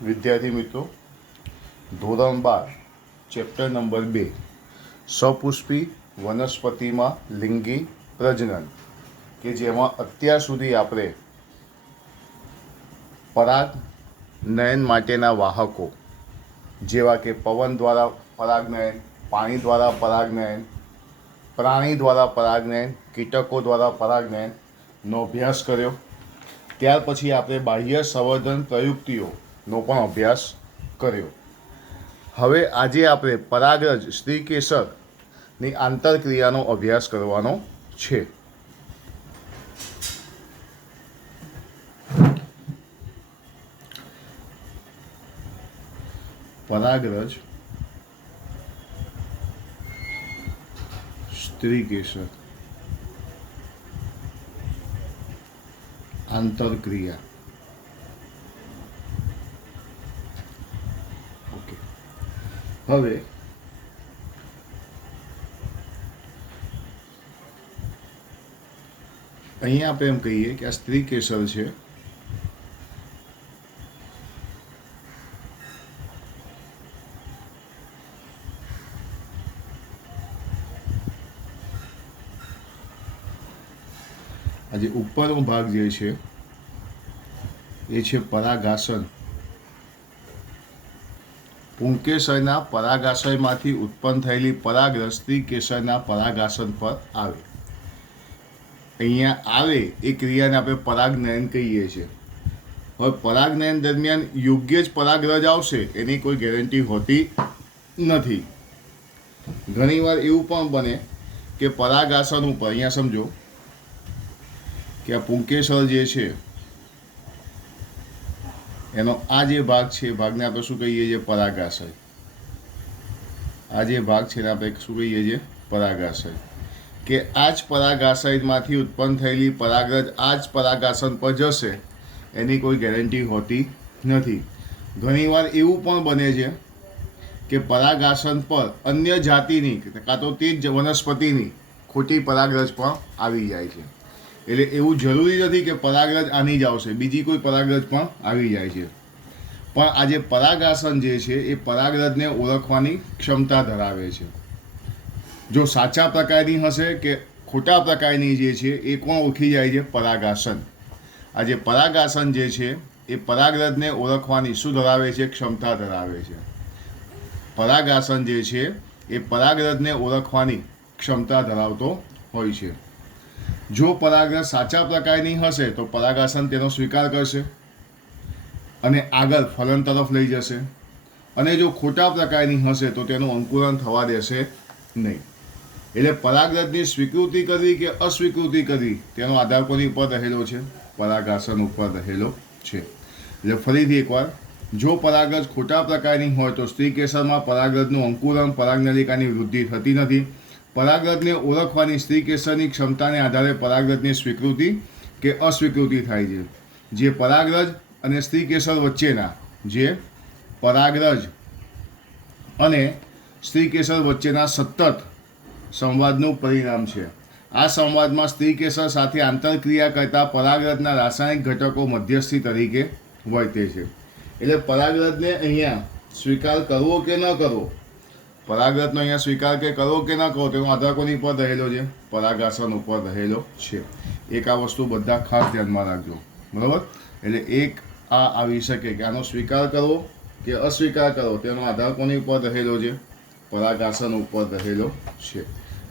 વિદ્યાર્થી મિત્રો, ધોરણ 12 ચેપ્ટર નંબર 2 સપુષ્પી વનસ્પતિમાં લિંગી પ્રજનન, કે જેમાં અત્યાર સુધી આપણે પરાગનયન માટેના વાહકો જેવા કે પવન દ્વારા પરાગનયન, પાણી દ્વારા પરાગનયન, પ્રાણી દ્વારા પરાગનયન, કીટકો દ્વારા પરાગનયનનો અભ્યાસ કર્યો. ત્યાર પછી આપણે બાહ્ય સંવર્ધન પ્રયુક્તિઓનો પણ અભ્યાસ કર્યો. હવે આજે આપણે પરાગરજ સ્ત્રીકેસરની આંતરક્રિયાનો અભ્યાસ કરવાનો છે. પરાગરજ સ્ત્રીકેસર આંતરક્રિયા. ઓકે, હવે અહીંયા આપણે એમ કહીએ કે આ સ્ત્રીકેસર છે. આ જે ઉપરનો ભાગ જે છે એ છે પરાગાશય. પુંકેસરના પરાગાશયમાંથી ઉત્પન્ન થયેલી પરાગરજ સ્ત્રીકેસરના પરાગાશય પર આવે. અહીંયા આવે એ ક્રિયાને આપણે પરાગનયન કહીએ છીએ. હવે પરાગનયન દરમિયાન યોગ્ય જ પરાગરજ આવશે એની કોઈ ગેરંટી હોતી નથી. ઘણીવાર એવું પણ બને કે પરાગાશય ઉપર, અહીંયા સમજો કે આ પુંકેસર જે છે એનો આ જે ભાગ છે, ભાગને આપણે શું કહીએ છીએ? પરાગાશય. આ જે ભાગ છે એને આપણે શું કહીએ છીએ? પરાગાશય. કે આ જ પરાગાશયમાંથી ઉત્પન્ન થયેલી પરાગરજ આ જ પરાગાશય પર જશે એની કોઈ ગેરંટી હોતી નથી. ઘણીવાર એવું પણ બને છે કે પરાગાશય પર અન્ય જાતિની કાં તો તે જ વનસ્પતિની ખોટી પરાગરજ પણ આવી જાય છે. એટલે એવું જરૂરી નથી કે પરાગરજ આની જ આવશે, બીજી કોઈ પરાગરજ પણ આવી જાય છે. પણ આ જે પરાગાશય જે છે એ પરાગરજને ઓળખવાની ક્ષમતા ધરાવે છે. જો સાચા પ્રકારની હશે કે ખોટા પ્રકારની જે છે એ કોણ ઓળખી જાય છે? પરાગાશય. આ જે પરાગાશય જે છે એ પરાગરજને ઓળખવાની શું ધરાવે છે? ક્ષમતા ધરાવે છે. પરાગાશય જે છે એ પરાગરજને ઓળખવાની ક્ષમતા ધરાવતો હોય છે. જો પરાગરજ સાચા પ્રકારની હશે તો પરાગાશય તેનો સ્વીકાર કરશે અને આગળ ફલન તરફ લઈ જશે. અને જો ખોટા પ્રકારની હશે તો તેનું અંકુરણ થવા દેશે નહીં. એટલે પરાગરજની સ્વીકૃતિ કરવી કે અસ્વીકૃતિ કરવી તેનો આધાર કોની ઉપર રહેલો છે? પરાગાશય ઉપર રહેલો છે. એટલે ફરીથી એકવાર, જો પરાગરજ ખોટા પ્રકારની હોય તો સ્ત્રીકેસરમાં પરાગરજનું અંકુરણ, પરાગનલિકાની વૃદ્ધિ થતી નથી. પરાગરજને ઓળખવાની સ્ત્રીકેસરની ક્ષમતાને આધારે પરાગરજની સ્વીકૃતિ કે અસ્વીકૃતિ થાય છે. જે પરાગરજ અને સ્ત્રીકેસર વચ્ચેના, જે પરાગરજ અને સ્ત્રીકેસર વચ્ચેના સતત સંવાદનું પરિણામ છે. આ સંવાદમાં સ્ત્રીકેસર સાથે આંતરક્રિયા કરતા પરાગરજના રાસાયણિક ઘટકો મધ્યસ્થી તરીકે વર્તે છે. એટલે પરાગરજને અહીંયા સ્વીકાર કરવો કે ન કરવો, પરાગરજનો અહીંયા સ્વીકાર કે કરવો કે ન કરવો તેનો આધાર કોની ઉપર રહેલો છે? પરાગાશય ઉપર રહેલો છે. એક આ વસ્તુ બધા ખાસ ધ્યાનમાં રાખજો, બરાબર? એટલે એક આ આવી શકે કે આનો સ્વીકાર કરવો કે અસ્વીકાર કરવો તેનો આધાર કોની ઉપર રહેલો છે? પરાગાશય ઉપર રહેલો છે.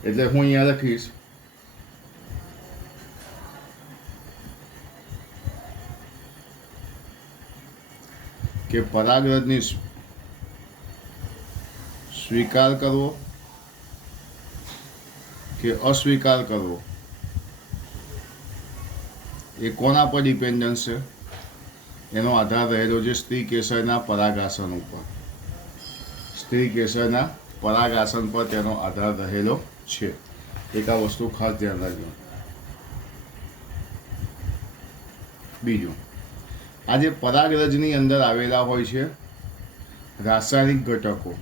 એટલે હું અહીંયા લખીશ કે પરાગરજની સ્વીકાર કરવો કે અસ્વીકાર કરવો એ કોના પર ડિપેન્ડન્સ છે? એનો આધાર રહેલો છે સ્ત્રીકેસરના પરાગાશય ઉપર. સ્ત્રીકેસરના પરાગાશય પર તેનો આધાર રહેલો છે. એક આ વસ્તુ ખાસ ધ્યાન રાખજો. બીજું, આ જે પરાગરજની અંદર આવેલા હોય છે રાસાયણિક ઘટકો,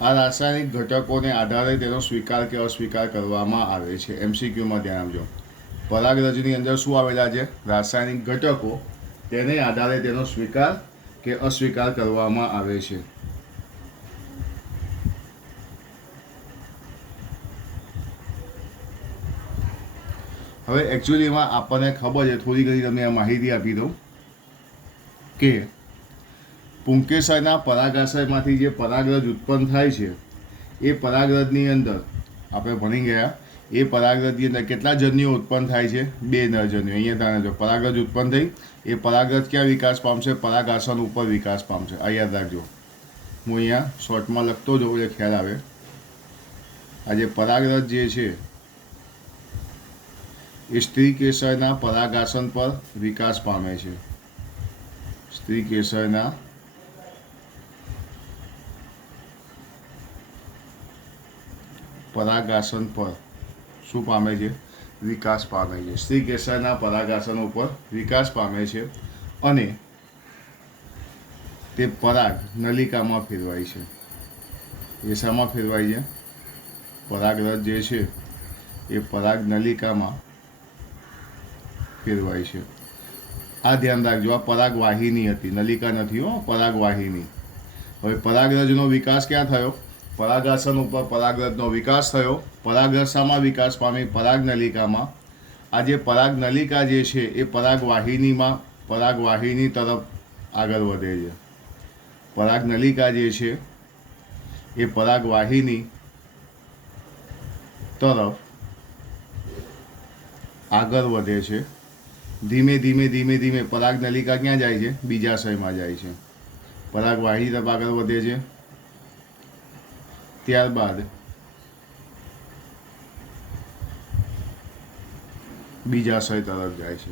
આ રાસાયણિક ઘટકોને આધારે તેનો સ્વીકાર કે અસ્વીકાર કરવામાં આવે છે. MCQમાં ધ્યાન આપજો. પરાગરજની અંદર શું આવેલા છે? રાસાયણિક ઘટકો. તેને આધારે તેનો સ્વીકાર કે અસ્વીકાર કરવામાં આવે છે? હવે એકચ્યુઅલીમાં આપણને ખબર છે, થોડી ઘણી તમને આ માહિતી આપી દઉં કે પુંકેસરના પરાગાશયમાંથી જે પરાગરજ ઉત્પન્ન થાય છે એ પરાગરજની અંદર આપણે ભણી ગયા એ પરાગરજની અંદર કેટલા જન્યુઓ ઉત્પન્ન થાય છે? 2 નરજન્યુઓ. અહીંયા તાને જો પરાગરજ ઉત્પન્ન થઈ, એ પરાગરજ ક્યાં વિકાસ પામશે? પરાગાસન ઉપર વિકાસ પામશે. આ યાદ રાખજો. હું અહીંયા શોર્ટમાં લખતો જાઉં એટલે ખ્યાલ આવે. આ જે પરાગરજ જે છે એ સ્ત્રી કેસરના પરાગાસન પર વિકાસ પામે છે. સ્ત્રી કેસરના પરાગાસન પર શું પામે છે? વિકાસ પામે છે. સ્ત્રી કેસરના પરાગાસન ઉપર વિકાસ પામે છે અને તે પરાગ નલિકામાં ફેરવાય છે. એ શામાં ફેરવાય છે? પરાગરજ જે છે એ પરાગ નલિકામાં ફેરવાય છે. આ ધ્યાન રાખજો, આ પરાગવાહિની હતી, નલિકા નથી હો, પરાગવાહિની. હવે પરાગરજનો વિકાસ ક્યાં થયો? પરાગાસન ઉપર પરાગરજનો વિકાસ થયો. પરાગરજ શામાં વિકાસ પામી? પરાગ નલિકામાં. આ જે પરાગ નલિકા જે છે એ પરાગવાહિની તરફ આગળ વધે છે. પરાગ નલિકા જે છે એ પરાગવાહિની તરફ આગળ વધે છે. ધીમે ધીમે પરાગ નલિકા ક્યાં જાય છે? બીજાશયમાં જાય છે. પરાગવાહિની તરફ આગળ વધે છે. ત્યારબાદ બીજાશય તરફ જાય છે.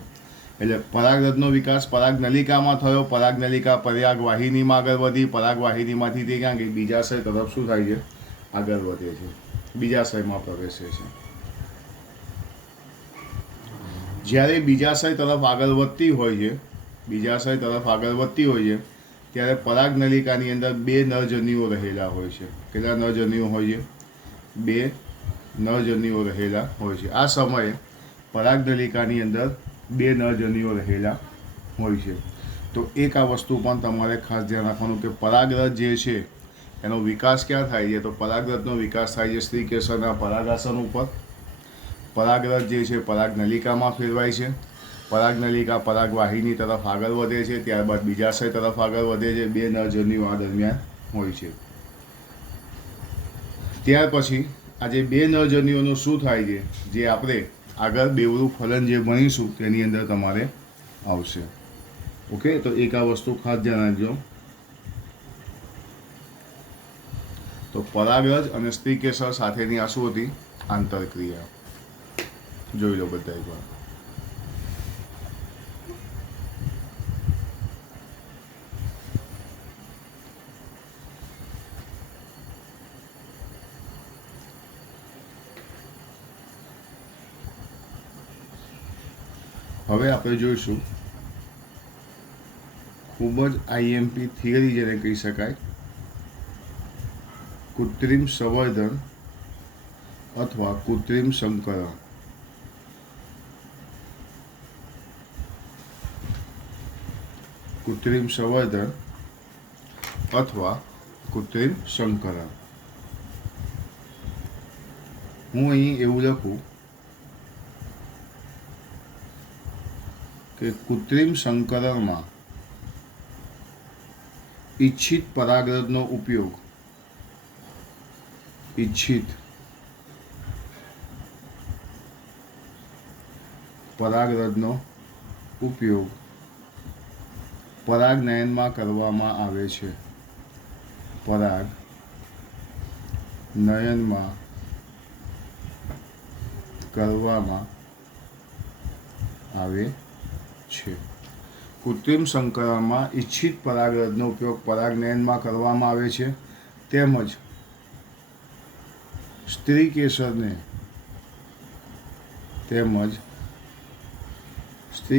એટલે પરાગરજનો વિકાસ પરાગ નલિકામાં થયો. પરાગ નલિકા પરાગવાહિનીમાં આગળ વધી. પરાગવાહિનીમાંથી તે ક્યાં ગઈ? બીજાશય તરફ શું થાય છે? આગળ વધે છે. બીજાશયમાં પ્રવેશે છે. જ્યારે બીજાશય તરફ આગળ વધતી હોય છે ત્યારે પરાગ નલિકાની અંદર 2 નરજન્યુઓ રહેલા હોય છે. કેટલા નરજન્યુઓ હોય છે? 2 નરજન્યુઓ રહેલા હોય છે. આ સમયે પરાગ નલિકાની અંદર 2 નરજન્યુઓ રહેલા હોય છે. તો એક આ વસ્તુ પણ તમારે ખાસ ધ્યાન રાખવાનું કે પરાગરજ જે છે એનો વિકાસ ક્યાં થાય છે? તો પરાગરજનો વિકાસ થાય છે સ્ત્રી કેસરના પરાગાસન ઉપર. પરાગરજ જે છે પરાગ નલિકામાં ફેરવાય છે. પરાગ નલિકા પરાગવાહિની તરફ આગળ વધે છે. ત્યારબાદ બીજાશય તરફ આગળ વધે છે. 2 નરજન્યુઓ આ દરમિયાન હોય છે. ત્યાર પછી આ જે 2 નરજન્યુઓનું શું થાય છે, જે આપણે આગળ બેવડું ફલન જે ભણીશું તેની અંદર તમારે આવશે. ઓકે, તો એક આ વસ્તુ ખાસ ધ્યાન રાખજો. તો પરાગરજ અને સ્ત્રી કેસર સાથેની આ શું હતી? આંતરક્રિયા. જોઈ લો બધા એકવાર. હવે આપણે જોઈશું ખૂબ જ આઈએમપી થિયરી જેને કહી શકાય, કૃત્રિમ સંવર્ધન અથવા કૃત્રિમ સંકરણ. કૃત્રિમ સંવર્ધન અથવા કૃત્રિમ સંકરણ. હું અહીં એવું લખું કે કૃત્રિમ સંકરણમાં ઈચ્છિત પરાગરજનો ઉપયોગ પરાગનયનમાં કરવામાં આવે છે. પરાગનયનમાં કરવામાં આવે છે. કૃત્રિમ સંકરણમાં ઈચ્છિત પરાગરજનો ઉપયોગ પરાગનયનમાં કરવામાં આવે છે. તેમજ સ્ત્રી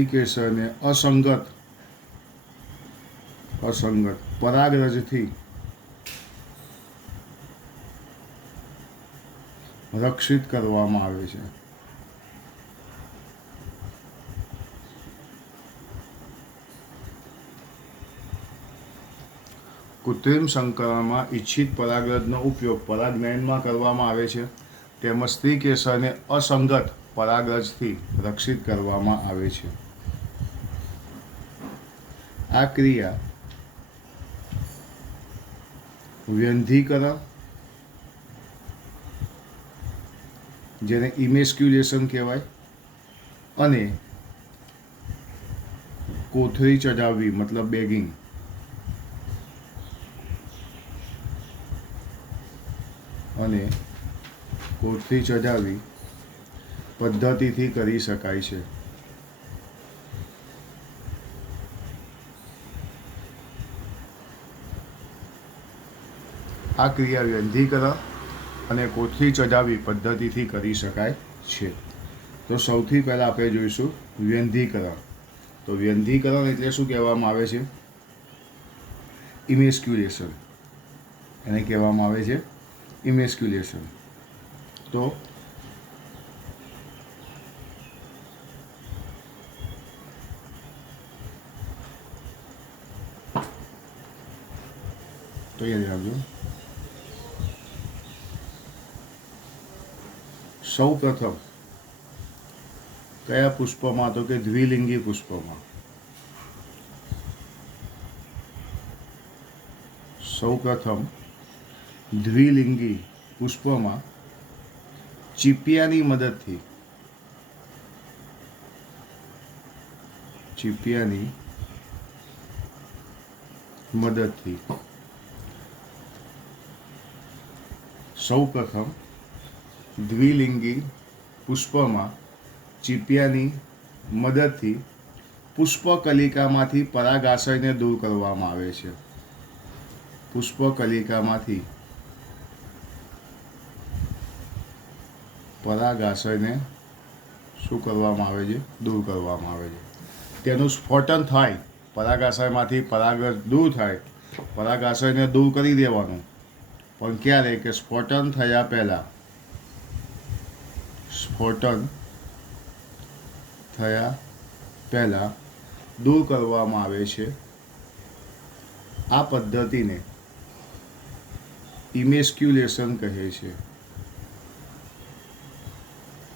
કેસરને અસંગત પરાગરજથી રક્ષિત કરવામાં આવે છે. કૃત્રિમ સંકરણમાં ઇચ્છિત પરાગરજનો ઉપયોગ પરાગનયનમાં કરવામાં આવે છે, તેમજ સ્ત્રી કેસરને અસંગત પરાગરજથી રક્ષિત કરવામાં આવે છે. આ ક્રિયા વ્યંધીકરણ, જેને ઇમેસ્ક્યુલેશન કહેવાય, અને કોથળી ચઢાવવી મતલબ બેગિંગ, અને કોથળી ચઢાવી પદ્ધતિથી કરી શકાય છે. આ ક્રિયા વ્યંધીકરણ અને કોથળી ચઢાવી પદ્ધતિથી કરી શકાય છે. તો સૌથી પહેલાં આપણે જોઈશું વ્યંધીકરણ. તો વ્યંધીકરણ એટલે શું કહેવામાં આવે છે? ઇમેસ્ક્યુલેશન. એને કહેવામાં આવે છે ઇમેસ્ક્યુલેશન. તો યાદ રાખજો. સૌ પ્રથમ કયા પુષ્પમાં? તો કે દ્વિલિંગી પુષ્પમાં. સૌ પ્રથમ દ્વિલિંગી પુષ્પમાં ચીપિયાની મદદથી સૌ પ્રથમ દ્વિલિંગી પુષ્પમાં ચીપિયાની મદદથી પુષ્પકલિકામાંથી પરાગાશયને દૂર કરવામાં આવે છે. પુષ્પકલિકામાંથી પરાગાશયને શું કરવામાં આવે છે? દૂર કરવામાં આવે છે. તેનું સ્ફોટન થાય, પરાગાશયમાંથી પરાગરજ દૂર થાય, પરાગાશયને દૂર કરી દેવાનું. પણ ક્યારે? કે સ્ફોટન થયા પહેલાં દૂર કરવામાં આવે છે. આ પદ્ધતિને ઇમેસ્ક્યુલેશન કહે છે.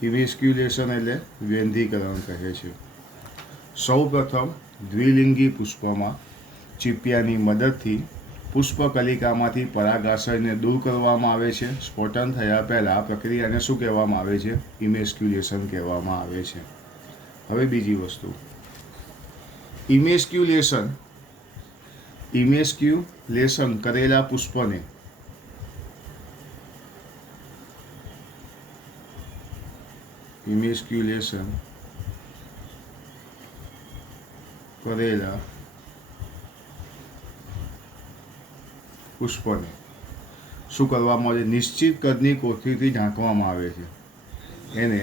ઇમેસ્ક્યુલેશન એટલે વ્યંધીકરણ કહે છે. સૌ પ્રથમ દ્વિલિંગી પુષ્પમાં ચીપિયાની મદદથી પુષ્પકલિકામાંથી પરાગાશયને દૂર કરવામાં આવે છે. સ્ફોટન થયા પહેલાં આ પ્રક્રિયાને શું કહેવામાં આવે છે? ઇમેસ્ક્યુલેશન કહેવામાં આવે છે. હવે બીજી વસ્તુ, ઇમેસ્ક્યુલેશન કરેલા પુષ્પને શું કરવામાં આવે છે? નિશ્ચિત કદની કોથળીથી ઢાંકવામાં આવે છે. એને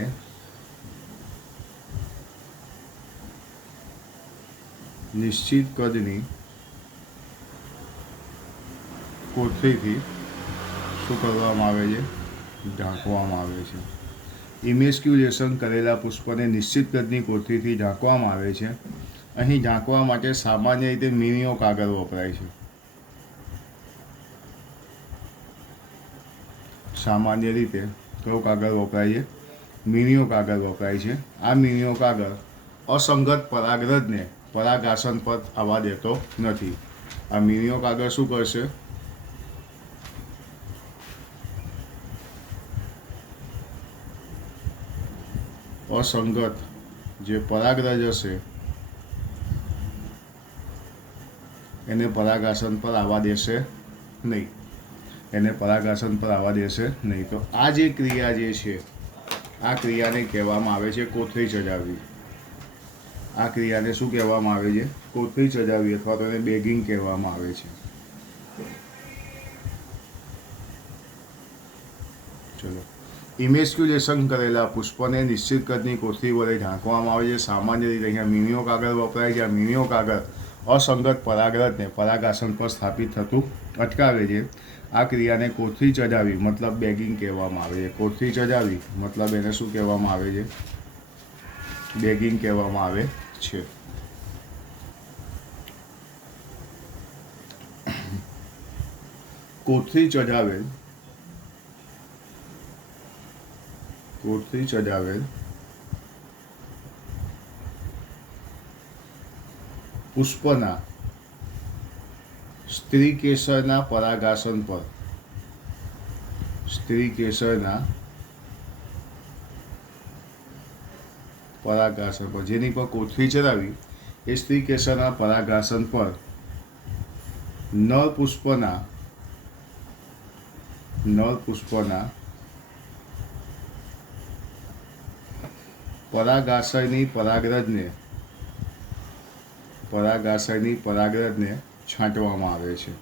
નિશ્ચિત કદની કોથળીથી શું કરવામાં આવે છે? ઢાંકવામાં આવે છે. ઇમેસ્ક્યુલેશન કરેલા પુષ્પને નિશ્ચિત કદની કોથળીથી ઢાંકવામાં આવે છે. અહીં ઢાંકવા માટે સામાન્ય રીતે મીણીઓ કાગળ વપરાય છે. સામાન્ય રીતે કયો કાગળ વપરાય છે? મીણીઓ કાગળ વપરાય છે. આ મીણીઓ કાગળ અસંગત પરાગરજને પરાગાસન પર આવવા દેતો નથી. આ મીણીઓ કાગળ શું કરશે? અસંગત જે પરાગરજ હશે એને પરાગાસન પર આવવા દેશે નહીં. તો આ જે ક્રિયા જે છે, આ ક્રિયાને કહેવામાં આવે છે કોથળી ચઢાવવી. આ ક્રિયાને શું કહેવામાં આવે છે? કોથળી ચઢાવવી, અથવા તો એને બેગિંગ કહેવામાં આવે છે. ચલો, ઇમેસ્ક્યુલેશન કરેલા પુષ્પને નિશ્ચિત કદની કોથળી વડે ઢાંકવામાં આવે છે. સામાન્ય રીતે અહીંયા મીણીઓ કાગળ વપરાય છે. આ મીણીઓ કાગળ અસંગત પરાગરજને પરાગાસન પર સ્થાપિત થતું અટકાવે છે. આ ક્રિયાને કોથળી ચઢાવી મતલબ બેગિંગ કહેવામાં આવે છે. કોથળી ચઢાવી મતલબ એને શું કહેવામાં આવે છે? બેગિંગ કહેવામાં આવે છે. કોથળી ચઢાવેલ પુષ્પના સ્ત્રી કેસરના પરાગાસન પર જેની પર કોથળી ચડાવી એ સ્ત્રી કેસરના પરાગાસન પર નર પુષ્પના પરાગાશયની પરાગરજને છાંટવામાં આવે છે.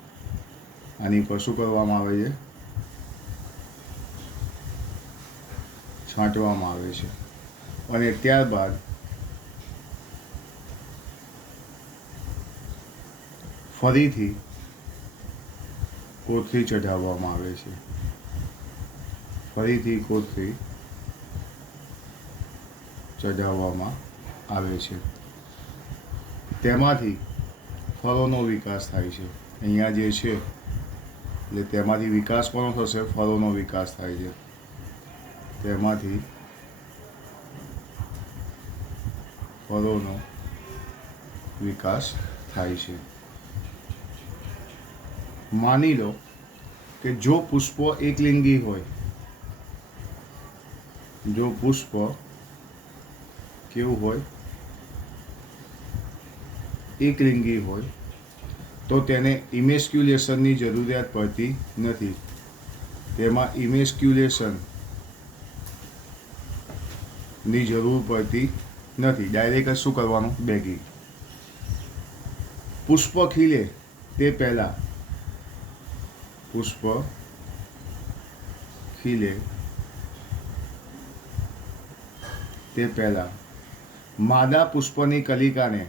આની પર શું કરવામાં આવે છે? છાંટવામાં આવે છે. અને ત્યારબાદ ફરીથી કોથળી ચઢાવવામાં આવે છે. તેમાંથી ફળોનો વિકાસ થાય છે. અહીંયા જે છે એટલે તેમાંથી વિકાસ કોનો થશે? ફળોનો વિકાસ થાય છે. તેમાંથી ફળોનો વિકાસ થાય છે. માની લો કે જો પુષ્પ એકલિંગી હોય, જો પુષ્પ કેવું હોય? એકલિંગી હોય તો તેને ઇમેસ્ક્યુલેશનની જરૂરિયાત પડતી નથી. તેમાં ઇમેસ્ક્યુલેશનની જરૂર પડતી નથી. ડાયરેક્ટ શું કરવાનું? બેગી. પુષ્પ ખીલે તે પહેલાં માદા પુષ્પની કલિકાને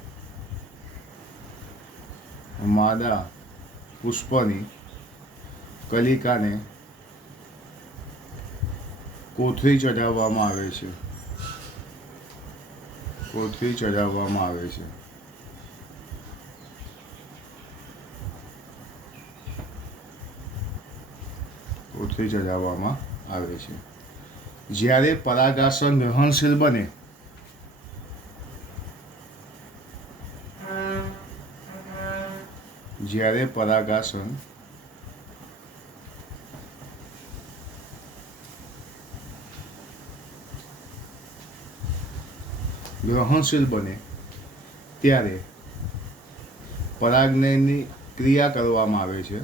કોથળી ચઢાવવામાં આવે છે. જ્યારે પરાગાસન ગ્રહણશીલ બને ત્યારે પરાગનયનની ક્રિયા કરવામાં આવે છે.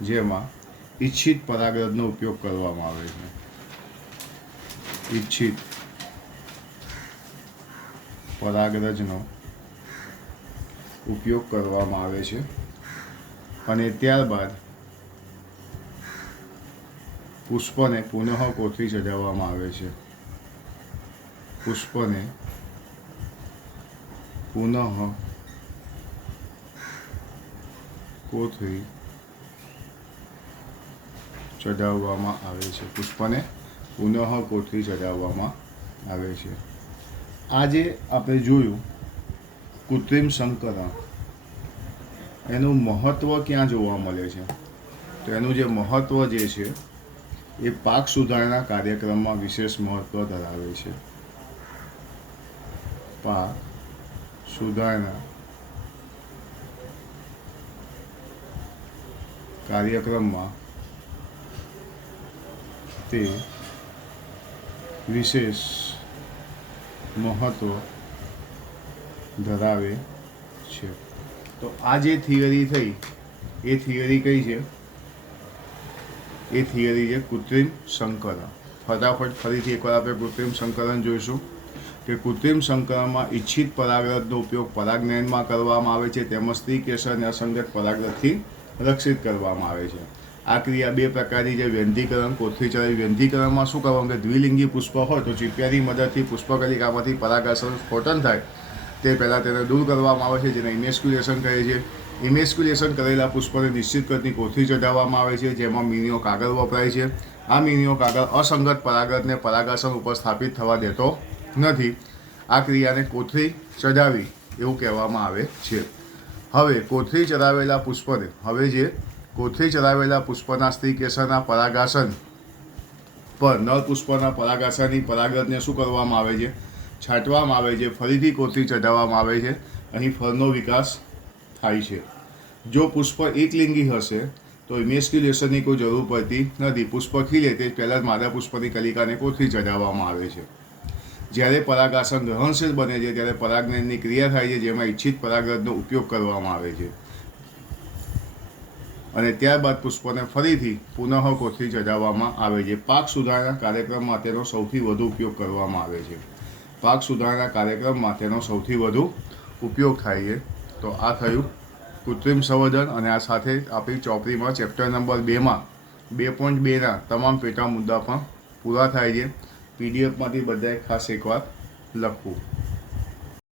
જેમાં ઈચ્છિત પરાગરજનો ઉપયોગ કરવામાં આવે છે. અને ત્યારબાદ પુષ્પને પુનઃ કોથળી ચઢાવવામાં આવે છે. આજે આપણે જોયું કૃત્રિમ સંકરણ, એનું મહત્ત્વ ક્યાં જોવા મળે છે? તો એનું જે મહત્ત્વ જે છે એ પાક સુધારણા કાર્યક્રમમાં વિશેષ મહત્ત્વ ધરાવે છે. પાક સુધારણા કાર્યક્રમમાં તે વિશેષ મહત્ત્વ ધરાવે છે. તો આ જે થિયરી થઈ એ થિયરી કઈ છે? એ થિયરી છે કૃત્રિમ સંકરણ. ફટાફટ ફરીથી એકવાર આપણે કૃત્રિમ સંકરણ જોઈશું કે કૃત્રિમ સંકરણમાં ઈચ્છિત પરાગરજનો ઉપયોગ પરાગનયનમાં કરવામાં આવે છે, તેમજ સ્ત્રી કેસરને અસંગત પરાગરજથી રક્ષિત કરવામાં આવે છે. આ ક્રિયા બે પ્રકારની છે: વ્યંધીકરણ, કોથળી ચડાવી. વ્યંધીકરણમાં શું કરવાનું કે દ્વિલિંગી પુષ્પ હોય તો ચીપિયાની મદદથી પુષ્પકલિકામાંથી પરાગાસન સ્ફોટન થાય તે પહેલાં તેને દૂર કરવામાં આવે છે, જેને ઇમેસ્ક્યુલેશન કહે છે. ઇમેસ્ક્યુલેશન કરેલા પુષ્પને નિશ્ચિત કદની કોથળી ચઢાવવામાં આવે છે, જેમાં મીનીઓ કાગળ વપરાય છે. આ મીનીઓ કાગળ અસંગત પરાગરજને પરાગાસન ઉપર સ્થાપિત થવા દેતો નથી. આ ક્રિયાને કોથળી ચડાવી એવું કહેવામાં આવે છે. હવે કોથળી ચડાવેલા પુષ્પને કોથળી ચડાવેલા પુષ્પના સ્ત્રી કેસરના પરાગાસન પર નર પુષ્પના પરાગાસનની પરાગરજને શું કરવામાં આવે છે? છાંટવામાં આવે છે. ફરીથી કોથળી ચઢાવવામાં આવે છે. અહીં ફળનો વિકાસ થાય છે. જો પુષ્પ એકલિંગી હશે તો ઇમેસ્ક્યુલેશનની કોઈ જરૂર પડતી નથી. પુષ્પ ખીલે તે પહેલાં જ માદા પુષ્પની કલિકાને કોથળી ચઢાવવામાં આવે છે. જ્યારે પરાગાસન ગ્રહણશીલ બને છે ત્યારે પરાગનયનની ક્રિયા થાય છે, જેમાં ઈચ્છિત પરાગરજનો ઉપયોગ કરવામાં આવે છે અને ત્યારબાદ પુષ્પને ફરીથી પુનઃ કોથળી ચઢાવવામાં આવે છે. પાક સુધારણા કાર્યક્રમમાં તેનો સૌથી વધુ ઉપયોગ કરવામાં આવે છે. પાક સુધારણા કાર્યક્રમમાં તેનો સૌથી વધુ ઉપયોગ થાય છે. તો આ થયું કૃત્રિમ સંવર્ધન અને આ સાથે આપણી ચોપડીમાં ચેપ્ટર નંબર 2માં 2.2ના તમામ પેટા મુદ્દા પણ પૂરા થાય છે. પીડીએફમાંથી બધાએ ખાસ એકવાર લખવું.